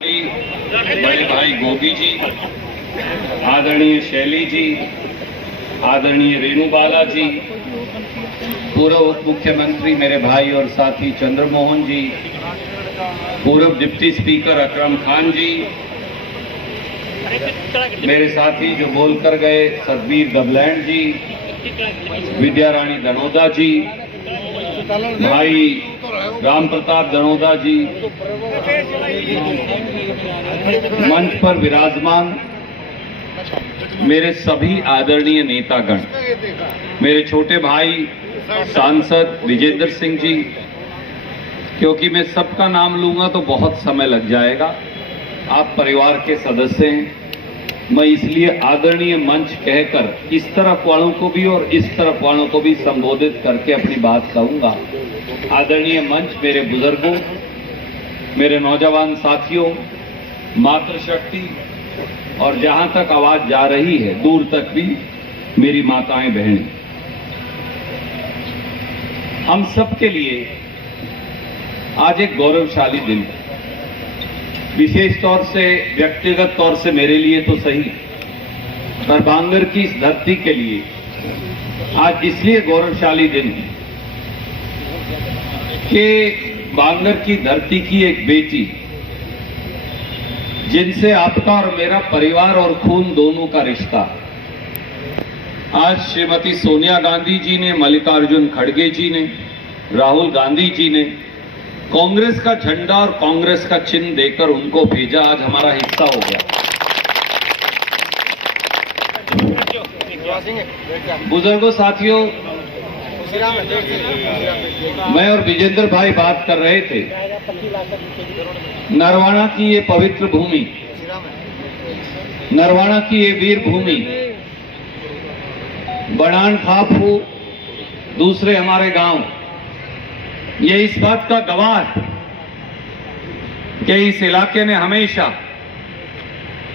बड़े भाई गोपी जी, आदरणीय शैली जी, आदरणीय रेणुबाला जी, पूर्व उप मुख्यमंत्री मेरे भाई और साथी चंद्रमोहन जी, पूर्व डिप्टी स्पीकर अकरम खान जी, मेरे साथी जो बोलकर गए सतबीर दबलैंड जी, विद्या रानी दनोदा जी, भाई राम प्रताप दनोदा जी, मंच पर विराजमान मेरे सभी आदरणीय नेतागण, मेरे छोटे भाई सांसद विजेंद्र सिंह जी, क्योंकि मैं सबका नाम लूंगा तो बहुत समय लग जाएगा। आप परिवार के सदस्य हैं, मैं इसलिए आदरणीय मंच कहकर इस तरफ वालों को भी और इस तरफ वालों को भी संबोधित करके अपनी बात कहूंगा। आदरणीय मंच, मेरे बुजुर्गों, मेरे नौजवान साथियों, मातृशक्ति और जहां तक आवाज जा रही है दूर तक भी मेरी माताएं बहनें, हम सब के लिए आज एक गौरवशाली दिन है। विशेष तौर से, व्यक्तिगत तौर से मेरे लिए तो सही, पर बांगर की इस धरती के लिए आज इसलिए गौरवशाली दिन है कि बांगर की धरती की एक बेटी, जिनसे आपका और मेरा परिवार और खून दोनों का रिश्ता, आज श्रीमती सोनिया गांधी जी ने, मल्लिकार्जुन खड़गे जी ने, राहुल गांधी जी ने कांग्रेस का झंडा और कांग्रेस का चिन्ह देकर उनको भेजा, आज हमारा हिस्सा हो गया। बुजुर्गों, साथियों, मैं और विजेंद्र भाई बात कर रहे थे, नरवाना की ये पवित्र भूमि, नरवाना की ये वीर भूमि, बनान खापू, दूसरे हमारे गांव, ये इस बात का गवाह है कि इस इलाके ने हमेशा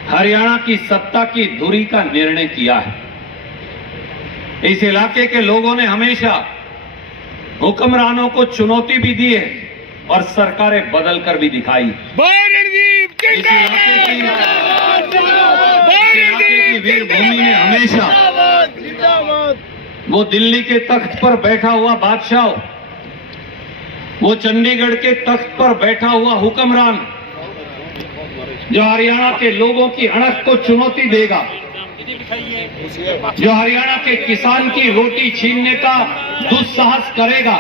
हरियाणा की सत्ता की धुरी का निर्णय किया है। इस इलाके के लोगों ने हमेशा हुक्मरानों को चुनौती भी दी है और सरकारें बदल कर भी दिखाई। इस इलाके की वीर भूमि ने हमेशा वो दिल्ली के तख्त पर बैठा हुआ बादशाह, वो चंडीगढ़ के तख्त पर बैठा हुआ हुक्मरान, जो हरियाणा के लोगों की अणख को चुनौती देगा, जो हरियाणा के किसान की रोटी छीनने का दुस्साहस करेगा,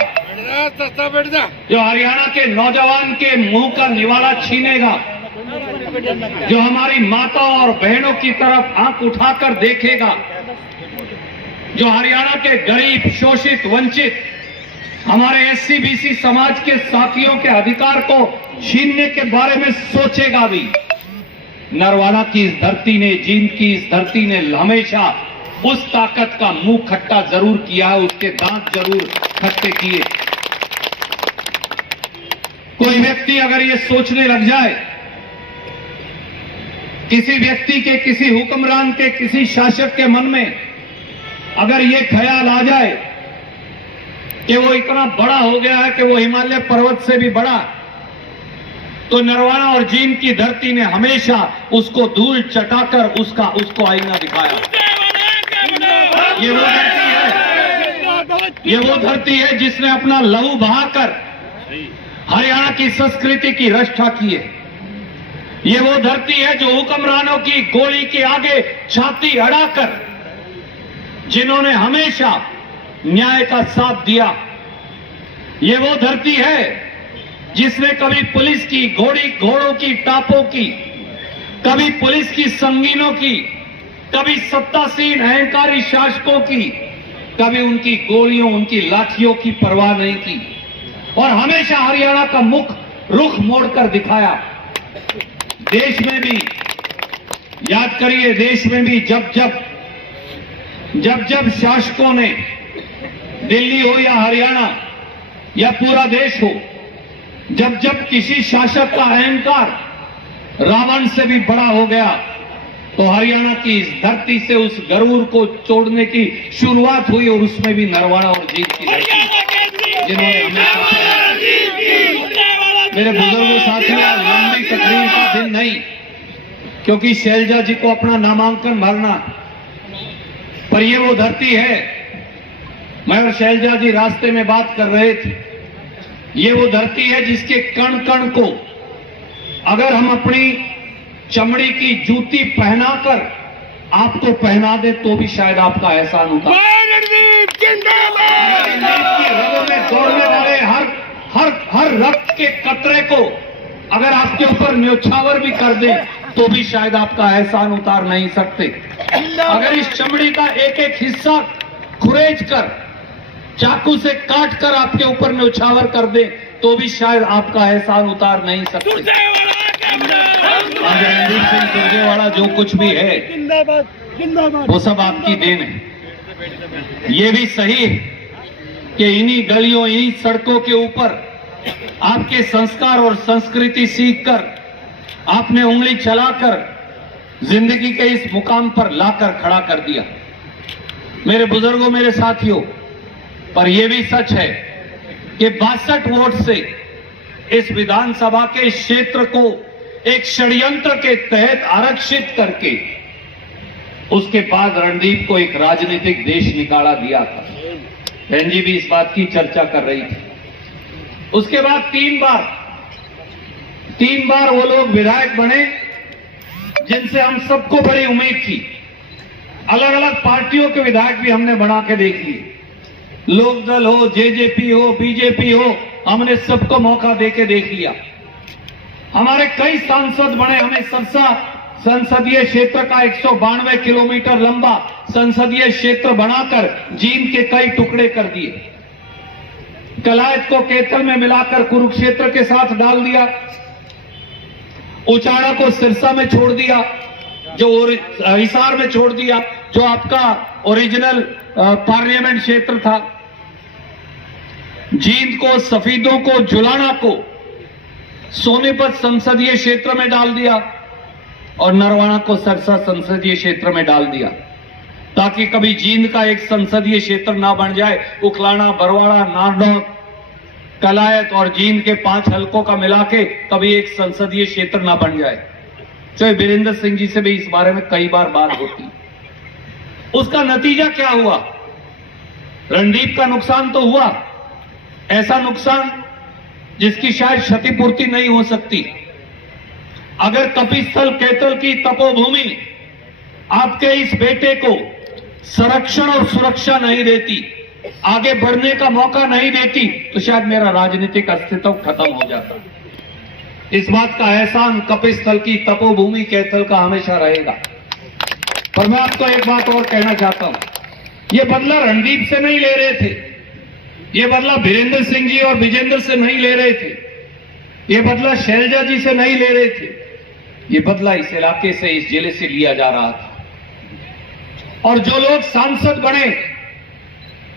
जो हरियाणा के नौजवान के मुंह का निवाला छीनेगा, जो हमारी माताओं और बहनों की तरफ आंख उठाकर देखेगा, जो हरियाणा के गरीब, शोषित, वंचित, हमारे एससी बीसी समाज के साथियों के अधिकार को छीनने के बारे में सोचेगा भी। नरवाना की इस धरती ने, जींद की इस धरती ने हमेशा उस ताकत का मुंह खट्टा जरूर किया है, उसके दांत जरूर खट्टे किए। कोई व्यक्ति अगर ये सोचने लग जाए, किसी व्यक्ति के, किसी हुक्मरान के, किसी शासक के मन में अगर ये ख्याल आ जाए कि वो इतना बड़ा हो गया है कि वो हिमालय पर्वत से भी बड़ा, तो नरवाना और जींद की धरती ने हमेशा उसको धूल चटाकर उसको आईना दिखाया। ये वो धरती है जिसने अपना लहू बहाकर हरियाणा की संस्कृति की रक्षा की है। ये वो धरती है जो हुक्मरानों की गोली के आगे छाती अड़ाकर, जिन्होंने हमेशा न्याय का साथ दिया। ये वो धरती है जिसने कभी पुलिस की घोड़ों की, टापों की, कभी पुलिस की संगीनों की, कभी सत्तासीन अहंकारी शासकों की, कभी उनकी गोलियों, उनकी लाठियों की परवाह नहीं की और हमेशा हरियाणा का रुख मोड़कर दिखाया। देश में भी याद करिए, देश में भी जब शासकों ने, दिल्ली हो या हरियाणा या पूरा देश हो, जब किसी शासक का अहंकार रावण से भी बड़ा हो गया, तो हरियाणा की इस धरती से उस गरूर को तोड़ने की शुरुआत हुई और उसमें भी नरवाना और जींद की धरती, जिन्होंने मेरे बुजुर्गों साथियों, लंबी तकरीर का दिन नहीं, क्योंकि शैलजा जी को अपना नामांकन भरना, पर ये वो धरती है। मैं और शैलजा जी रास्ते में बात कर रहे थे, ये वो धरती है जिसके कण कण को अगर हम अपनी चमड़ी की जूती पहनाकर आपको पहना दे तो भी शायद आपका एहसान होता। रगों में दौड़ने वाले हर रक्त के कतरे को अगर आपके ऊपर न्योछावर भी कर दे तो भी शायद आपका एहसान उतार नहीं सकते। अगर इस चमड़ी का एक एक हिस्सा खुरेज कर, चाकू से काट कर आपके ऊपर न्योछावर कर दे तो भी शायद आपका एहसान उतार नहीं सकते। आज रणदीप सिंह सुरजेवाला जो कुछ भी है वो सब आपकी देन है। ये भी सही है कि इन्हीं गलियों, इन्हीं सड़कों के ऊपर आपके संस्कार और संस्कृति सीखकर आपने उंगली चलाकर जिंदगी के इस मुकाम पर लाकर खड़ा कर दिया। मेरे बुजुर्गों, मेरे साथियों, पर यह भी सच है कि 62 वोट से इस विधानसभा के क्षेत्र को एक षड्यंत्र के तहत आरक्षित करके उसके बाद रणदीप को एक राजनीतिक देश निकाला दिया था। बहन जी भी इस बात की चर्चा कर रही थी। उसके बाद तीन बार वो लोग विधायक बने जिनसे हम सबको बड़ी उम्मीद थी। अलग अलग पार्टियों के विधायक भी हमने बना के देख लिए, लोकदल हो, जेजेपी हो, बीजेपी हो, हमने सबको मौका देके देख लिया। हमारे कई सांसद बने, हमें सरसा संसदीय क्षेत्र का 192 किलोमीटर लंबा संसदीय क्षेत्र बनाकर जींद के कई टुकड़े कर दिए। कलायत को कैथल में मिलाकर कुरुक्षेत्र के साथ डाल दिया। उचाड़ा को सिरसा में छोड़ दिया, जो हिसार में छोड़ दिया, जो आपका ओरिजिनल पार्लियामेंट क्षेत्र था। जींद को, सफीदों को, जुलाना को सोनीपत संसदीय क्षेत्र में डाल दिया और नरवाना को सरसा संसदीय क्षेत्र में डाल दिया, ताकि कभी जींद का एक संसदीय क्षेत्र ना बन जाए। उखलाना, बरवाड़ा, नारनौल, कलायत और जींद के 5 हलकों का मिला के कभी एक संसदीय क्षेत्र ना बन जाए। चाहे वीरेंद्र सिंह जी से भी इस बारे में कई बार बात होती। उसका नतीजा क्या हुआ? रणदीप का नुकसान तो हुआ, ऐसा नुकसान जिसकी शायद क्षतिपूर्ति नहीं हो सकती। अगर कपिस्थल कैथल की तपोभूमि आपके इस बेटे को संरक्षण और सुरक्षा नहीं देती, आगे बढ़ने का मौका नहीं देती, तो शायद मेरा राजनीतिक अस्तित्व खत्म हो जाता। इस बात का एहसान कपिस्थल की तपोभूमि कैथल का हमेशा रहेगा। पर मैं आपको एक बात और कहना चाहता हूं, यह बदला रणदीप से नहीं ले रहे थे, यह बदला वीरेंद्र सिंह जी और विजेंद्र से नहीं ले रहे थे, यह बदला शैलजा जी से नहीं ले रहे थे, यह बदला इस इलाके से, इस जिले से लिया जा रहा था। और जो लोग सांसद बने,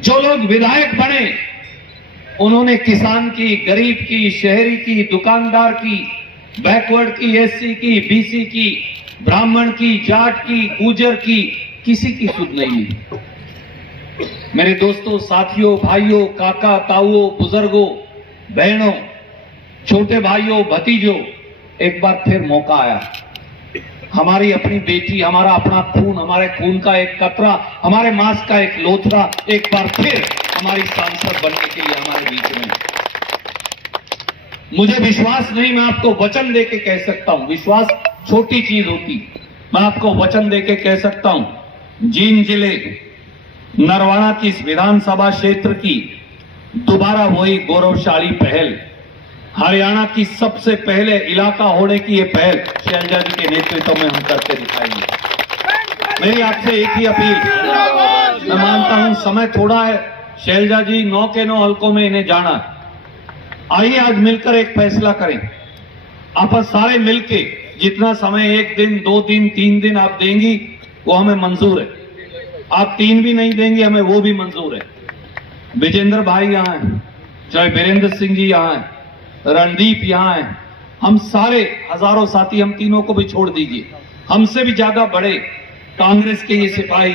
जो लोग विधायक बने, उन्होंने किसान की, गरीब की, शहरी की, दुकानदार की, बैकवर्ड की, एससी की, बीसी की, ब्राह्मण की, जाट की, गुर्जर की, किसी की सुध नहीं ली। मेरे दोस्तों, साथियों, भाइयों, काका, ताऊओं, बुजुर्गों, बहनों, छोटे भाइयों, भतीजों, एक बार फिर मौका आया। हमारी अपनी बेटी, हमारा अपना खून, हमारे खून का एक कतरा, हमारे मांस का एक लोथड़ा एक बार फिर हमारी सांसद बनने के लिए हमारे बीच में। मुझे विश्वास नहीं, मैं आपको वचन देके कह सकता हूं, विश्वास छोटी चीज होती, मैं आपको वचन देके कह सकता हूं, जींद जिले नरवाना की इस विधानसभा क्षेत्र की दोबारा वही गौरवशाली पहल, हरियाणा की सबसे पहले इलाका होने की ये पहल शैलजा जी के नेतृत्व में हम करके दिखाएंगे। मेरी आपसे एक ही अपील, मैं मानता हूं समय थोड़ा है, शैलजा जी 9 के 9 हलकों में इन्हें जाना है। आइए आज मिलकर एक फैसला करें, आपस सारे मिलके, जितना समय 1 दिन, 2 दिन, 3 दिन आप देंगी वो हमें मंजूर है। आप 3 भी नहीं देंगे हमें वो भी मंजूर है। विजेंद्र भाई यहां हैं, चाहे वीरेंद्र सिंह जी यहां हैं, रणदीप यहां है, हम सारे हजारों साथी, हम तीनों को भी छोड़ दीजिए, हमसे भी ज्यादा बड़े कांग्रेस के ये सिपाही,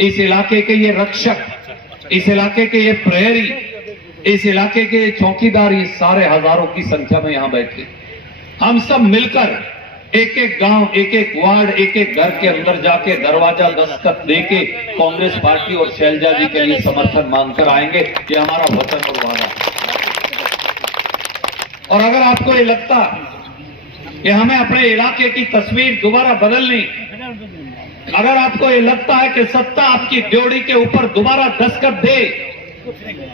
इस इलाके के ये रक्षक, इस इलाके के ये प्रहरी, इस इलाके के चौकीदार ये सारे हजारों की संख्या में यहां बैठे, हम सब मिलकर एक एक गांव, एक एक वार्ड, एक एक घर के अंदर जाके दरवाजा दस्तक देके कांग्रेस पार्टी और शैलजा जी के लिए समर्थन मांगकर आएंगे। ये हमारा वचन और वादा। और अगर आपको ये लगता कि हमें अपने इलाके की तस्वीर दोबारा बदलनी, अगर आपको ये लगता है कि सत्ता आपकी ड्योढ़ी के ऊपर दोबारा दस्तखत दे,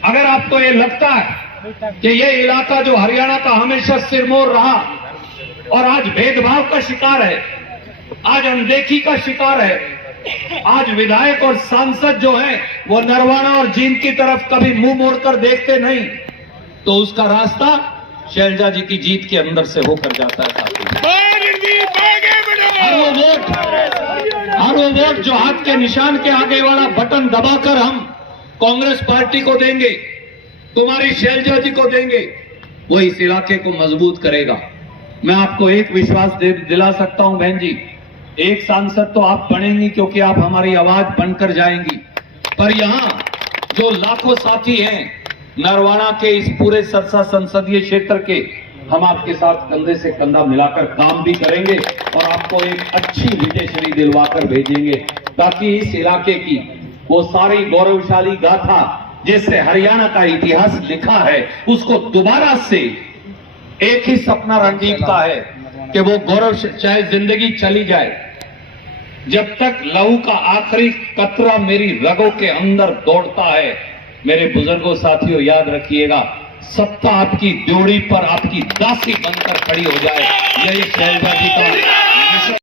अगर आपको ये लगता है कि ये इलाका जो हरियाणा का हमेशा सिरमौर रहा और आज भेदभाव का शिकार है, आज अनदेखी का शिकार है, आज विधायक और सांसद जो हैं वो नरवाना और जींद की तरफ कभी मुंह मोड़कर देखते नहीं, तो उसका रास्ता शैलजा जी की जीत के अंदर से होकर जाता है। हर वो वोट जो हाथ के निशान के आगे वाला बटन दबाकर हम कांग्रेस पार्टी को देंगे, तुम्हारी शैलजा जी को देंगे, वो इस इलाके को मजबूत करेगा। मैं आपको एक विश्वास दिला सकता हूं बहन जी, एक सांसद तो आप बनेंगी क्योंकि आप हमारी आवाज बनकर जाएंगी, पर यहां जो लाखों साथी हैं नरवाना के, इस पूरे सरसा संसदीय क्षेत्र के, हम आपके साथ कंधे से कंधा मिलाकर काम भी करेंगे और आपको एक अच्छी विजयश्री दिलवाकर भेजेंगे, ताकि इस इलाके की वो सारी गौरवशाली गाथा जिससे हरियाणा का इतिहास लिखा है, उसको दोबारा से एक ही सपना रणदीप का है कि वो गौरव, चाहे जिंदगी चली जाए, जब तक लहू का आखिरी कतरा मेरी रगों के अंदर दौड़ता है, मेरे बुजुर्गों साथियों याद रखिएगा, सत्ता आपकी ड्योढ़ी पर आपकी दासी बनकर खड़ी हो जाए, यही शैलजा जी का